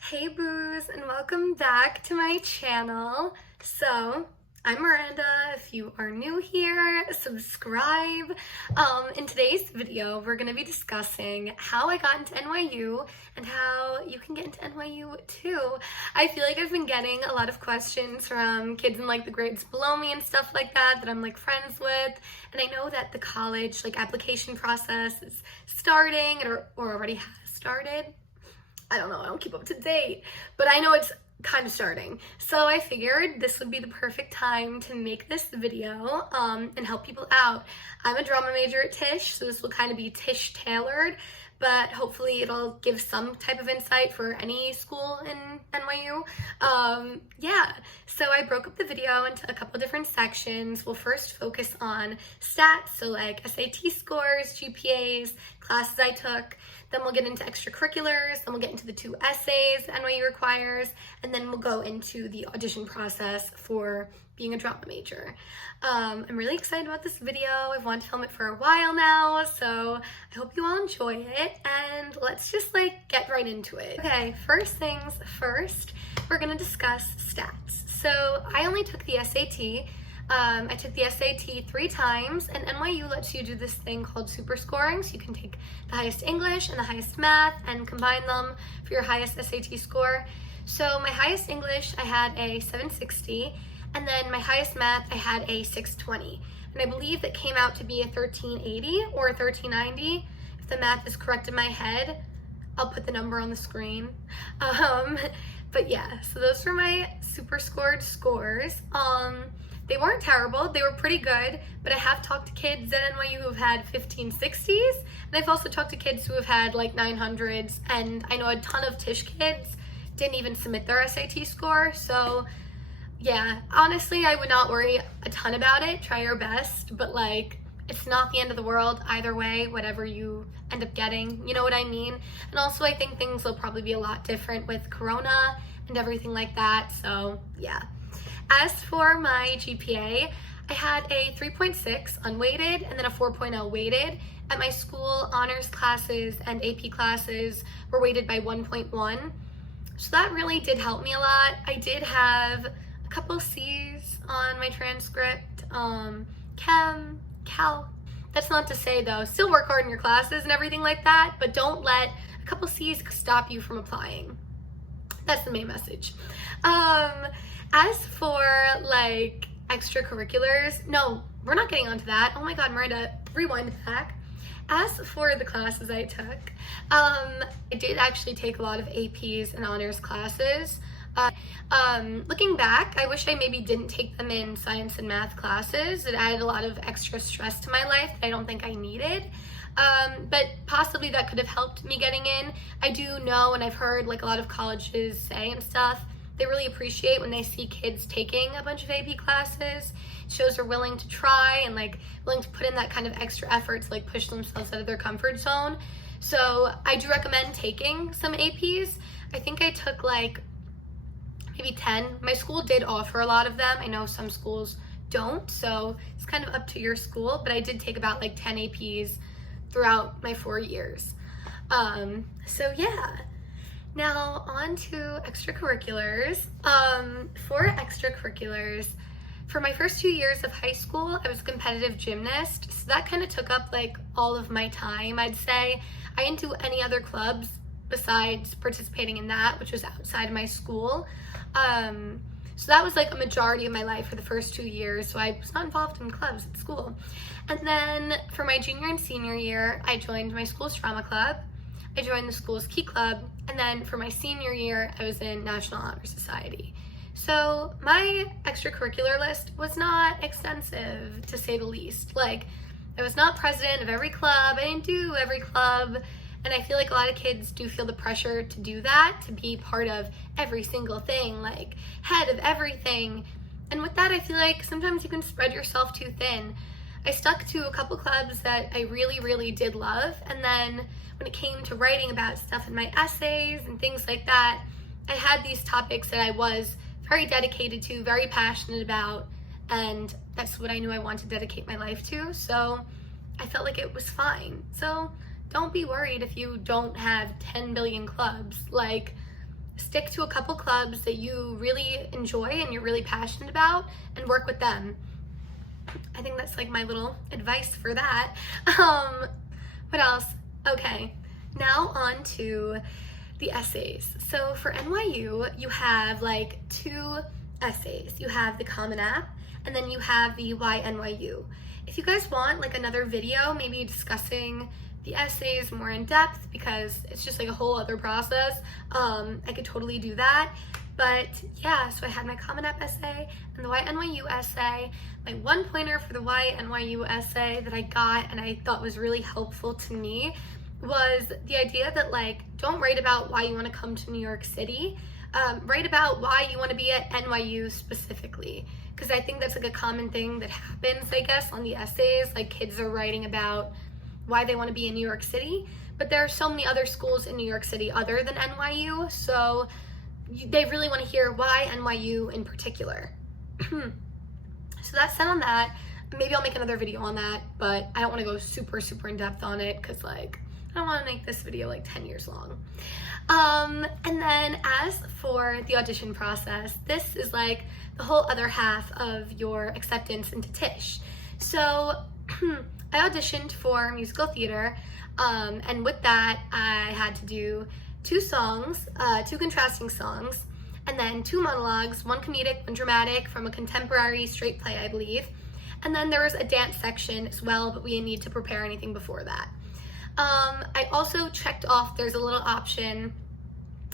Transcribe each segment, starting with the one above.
Hey boos, and welcome back to my channel. So, I'm Miranda. If you are new here, subscribe. In today's video, we're going to be discussing how I got into NYU and how you can get into NYU too. I feel like I've been getting a lot of questions from kids in like the grades below me and stuff like that I'm like friends with, and I know that the college application process is starting or already has started. I don't know, I don't keep up to date, but I know it's kind of starting. So I figured this would be the perfect time to make this video and help people out. I'm a drama major at Tisch, so this will kind of be Tisch tailored, but hopefully it'll give some type of insight for any school in NYU. Yeah, so I broke up the video into a couple different sections. We'll first focus on stats, so like SAT scores, GPAs, classes I took. Then we'll get into extracurriculars, then we'll get into the 2 essays NYU requires, and then we'll go into the audition process for being a drama major. I'm really excited about this video. I've wanted to film it for a while now, so I hope you all enjoy it, and let's just get right into it. Okay, first things first, we're gonna discuss stats. So I only took the SAT. I took the SAT 3 times, and NYU lets you do this thing called super scoring, so you can take the highest English and the highest math and combine them for your highest SAT score. So my highest English, I had a 760, and then my highest math, I had a 620. And I believe it came out to be a 1380 or a 1390. If the math is correct in my head, I'll put the number on the screen. But yeah, so those were my super scored scores. They weren't terrible, they were pretty good, but I have talked to kids at NYU who have had 1560s, and I've also talked to kids who have had like 900s, and I know a ton of Tisch kids didn't even submit their SAT score, so yeah, honestly, I would not worry a ton about it. Try your best, but it's not the end of the world either way, whatever you end up getting, you know what I mean? And also I think things will probably be a lot different with Corona and everything like that, so yeah. As for my GPA, I had a 3.6 unweighted and then a 4.0 weighted. At my school, honors classes and AP classes were weighted by 1.1. So that really did help me a lot. I did have a couple C's on my transcript, Chem, Cal. That's not to say though, still work hard in your classes and everything like that, but don't let a couple C's stop you from applying. That's the main message. As for extracurriculars, no, we're not getting onto that. Oh my god, Miranda, rewind back. As for the classes I took, I did actually take a lot of APs and honors classes. Looking back, I wish I maybe didn't take them in science and math classes. It added a lot of extra stress to my life that I don't think I needed. But possibly that could have helped me getting in. I do know, and I've heard a lot of colleges say and stuff, they really appreciate when they see kids taking a bunch of AP classes. It shows they're willing to try and willing to put in that kind of extra effort to push themselves out of their comfort zone. So I do recommend taking some APs. I think I took maybe 10. My school did offer a lot of them. I know some schools don't, so it's kind of up to your school, but I did take about 10 APs throughout my 4 years. So yeah. Now on to extracurriculars. For extracurriculars, for my first 2 years of high school, I was a competitive gymnast, so that kind of took up all of my time, I'd say. I didn't do any other clubs besides participating in that, which was outside of my school. So that was a majority of my life for the first 2 years, so I was not involved in clubs at school. And then for my junior and senior year, I joined my school's drama club, I joined the school's key club, and then for my senior year, I was in National Honor Society. So my extracurricular list was not extensive, to say the least. I was not president of every club, I didn't do every club, and I feel a lot of kids do feel the pressure to do that, to be part of every single thing, head of everything. And with that, I feel sometimes you can spread yourself too thin. I stuck to a couple clubs that I really, really did love, and then when it came to writing about stuff in my essays and things like that, I had these topics that I was very dedicated to, very passionate about, and that's what I knew I wanted to dedicate my life to, so I felt like it was fine. So don't be worried if you don't have 10 billion clubs. stick to a couple clubs that you really enjoy and you're really passionate about and work with them. I think that's like my little advice for that. What else? Okay, now on to the essays. So for NYU, you have like 2 essays. You have the Common App, and then you have the Why NYU. If you guys want like another video, maybe discussing the essays more in depth, because it's just like a whole other process, I could totally do that. But yeah, so I had my Common App essay and the Why NYU essay. My one pointer for the Why NYU essay that I got and I thought was really helpful to me was the idea that like, don't write about why you want to come to New York City. Write about why you want to be at NYU specifically. Because I think that's like a common thing that happens, I guess, on the essays. Like kids are writing about why they want to be in New York City, but there are so many other schools in New York City other than NYU, so they really want to hear why NYU in particular. So that's said on that. Maybe I'll make another video on that, but I don't want to go super in depth on it because like I don't want to make this video like 10 years long. And then as for the audition process, this is like the whole other half of your acceptance into Tisch. So I auditioned for musical theater, and with that I had to do 2 songs, 2 contrasting songs, and then 2 monologues, 1 comedic, 1 dramatic from a contemporary straight play, I believe. And then there was a dance section as well, but we didn't need to prepare anything before that. I also checked off, there's a little option,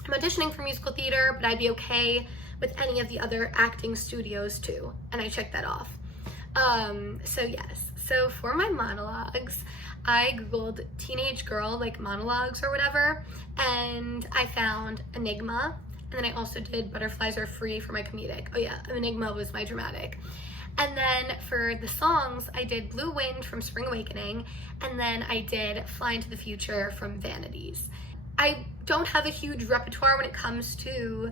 I'm auditioning for musical theater, but I'd be okay with any of the other acting studios too, and I checked that off. So yes, so for my monologues, I googled teenage girl like monologues or whatever, and I found Enigma, and then I also did Butterflies Are Free for my comedic. Oh yeah, Enigma was my dramatic. And then for the songs, I did Blue Wind from Spring Awakening, and then I did Fly Into the Future from Vanities. I don't have a huge repertoire when it comes to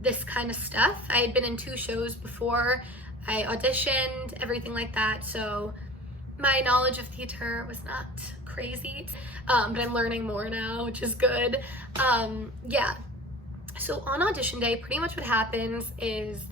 this kind of stuff. I had been in 2 shows before, I auditioned, everything like that, so my knowledge of theater was not crazy, but I'm learning more now, which is good. Yeah, so on audition day, pretty much what happens is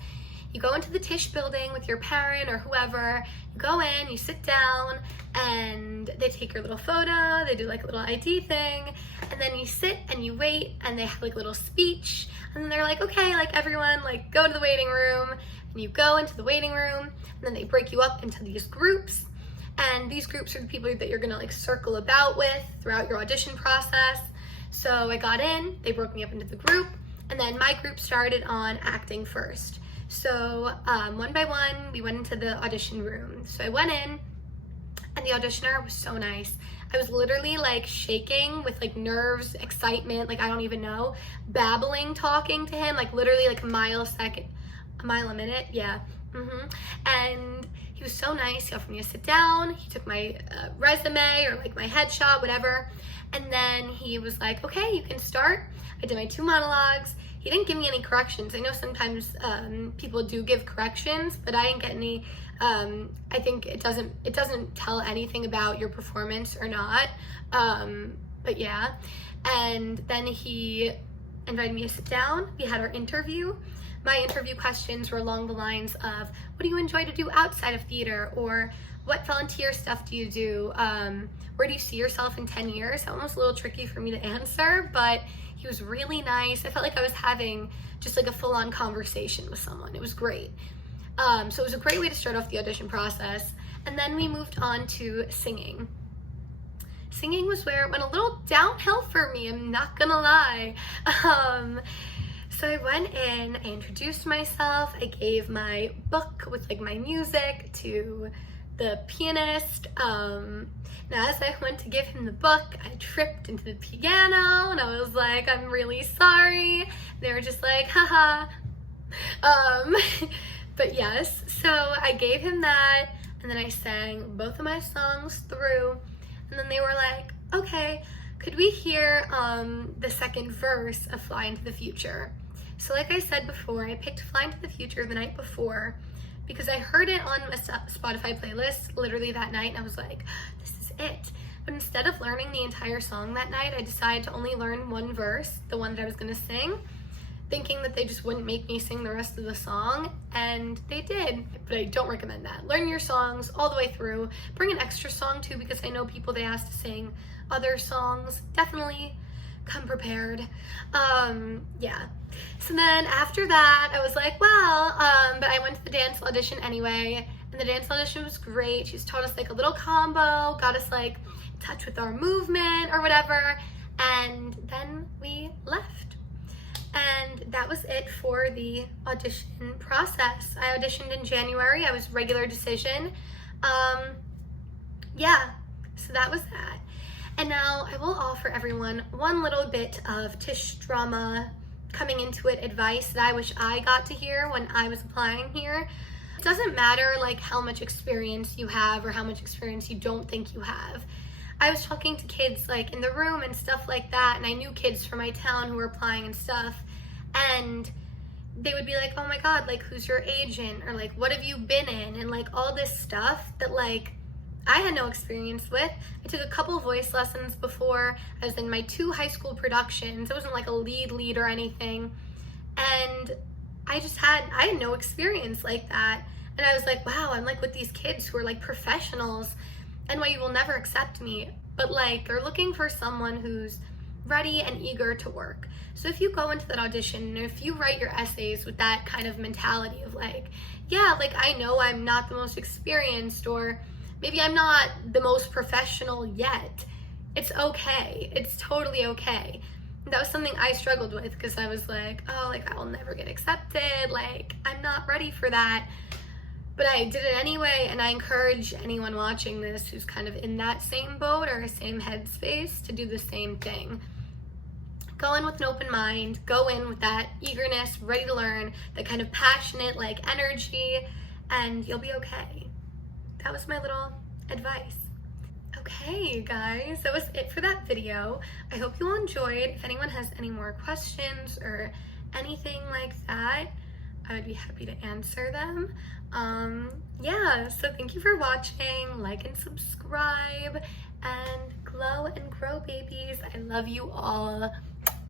you go into the Tisch building with your parent or whoever, you go in, you sit down, and they take your little photo, they do like a little ID thing, and then you sit and you wait, and they have like a little speech, and then they're like, okay, like everyone, like go to the waiting room, and you go into the waiting room, and then they break you up into these groups, and these groups are the people that you're gonna like circle about with throughout your audition process. So I got in, they broke me up into the group, and then my group started on acting first. So one by one, we went into the audition room. So I went in, and the auditioner was so nice. I was literally like shaking with like nerves, excitement, like I don't even know, babbling, talking to him, like literally like a mile a minute, yeah. And he was so nice. He offered me to sit down. He took my resume or like my headshot, whatever. And then he was like, okay, you can start. I did my 2 monologues. He didn't give me any corrections. I know sometimes people do give corrections, but I didn't get any. I think it doesn't tell anything about your performance or not. But yeah. And then he invited me to sit down. We had our interview. My interview questions were along the lines of, what do you enjoy to do outside of theater? Or what volunteer stuff do you do? Where do you see yourself in 10 years? That one was a little tricky for me to answer, but he was really nice. I felt like I was having just like a full-on conversation with someone. It was great. So it was a great way to start off the audition process. And then we moved on to singing. Singing was where it went a little downhill for me, I'm not gonna lie. So I went in, I introduced myself, I gave my book with like my music to the pianist. Now as I went to give him the book, I tripped into the piano and I was like, I'm really sorry. They were just like, haha. But yes, so I gave him that, and then I sang both of my songs through, and then they were like, okay, could we hear the second verse of Fly Into the Future? So like I said before, I picked Fly Into the Future the night before because I heard it on a Spotify playlist literally that night, and I was like, this is it. But instead of learning the entire song that night, I decided to only learn 1 verse, the one that I was gonna sing. thinking that they just wouldn't make me sing the rest of the song, and they did. But I don't recommend that. Learn your songs all the way through. Bring an extra song too, because I know people they ask to sing other songs. Definitely come prepared. Yeah. So then after that, I was like, well, but I went to the dance audition anyway, and the dance audition was great. She's taught us like a little combo, got us like in touch with our movement or whatever, and then we left. And that was it for the audition process. I auditioned in January. I was regular decision. Yeah, so that was that. And now I will offer everyone one little bit of Tisch Drama coming into it advice that I wish I got to hear when I was applying here. It doesn't matter like how much experience you have or how much experience you don't think you have. I was talking to kids like in the room and stuff like that, and I knew kids from my town who were applying and stuff, and they would be like, oh my god, like who's your agent, or like what have you been in, and like all this stuff that like I had no experience with. I took a couple voice lessons before. I was in my 2 high school productions. I wasn't like a lead or anything, and I had no experience like that. And I was like, wow, I'm like with these kids who are like professionals. NYU will never accept me, but like they're looking for someone who's ready and eager to work. So if you go into that audition and if you write your essays with that kind of mentality of like, yeah, like I know I'm not the most experienced, or maybe I'm not the most professional yet, it's okay. It's totally okay. That was something I struggled with, because I was like, oh, like I will never get accepted, like I'm not ready for that. But I did it anyway, and I encourage anyone watching this who's kind of in that same boat or same headspace to do the same thing. Go in with an open mind, go in with that eagerness, ready to learn, that kind of passionate like energy, and you'll be okay. That was my little advice. Okay, guys, that was it for that video. I hope you all enjoyed. If anyone has any more questions or anything like that, I would be happy to answer them. Yeah, so thank you for watching. Like and subscribe, and glow and grow, babies. I love you all.